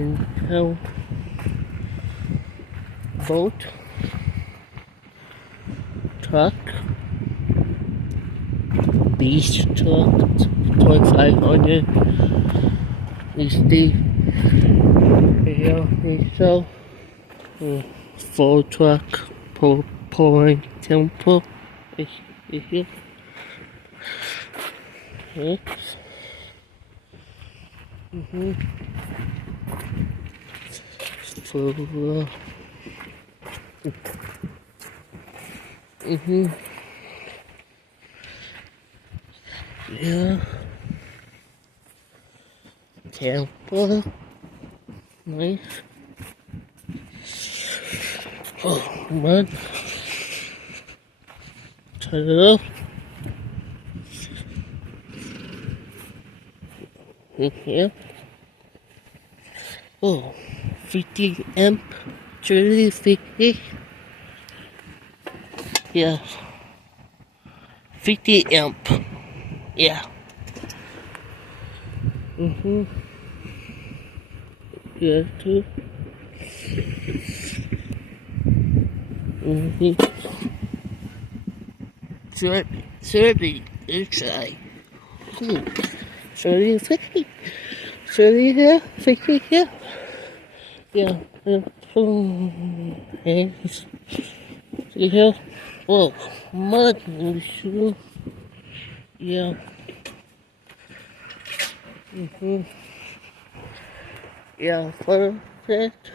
Intel boat, truck, beach truck, 2500 is the so full truck pouring temple is here. Yes. So yeah, temple, nice. Oh man, hello. Here. Oh, 50 amp, 350. Yeah, 50 amp. Yeah. Yeah, too. Thirty inside. 30, 50. 30 here, 50 here. Yeah. Okay. See here? Whoa, mud in the shoe. Yeah. Yeah, perfect.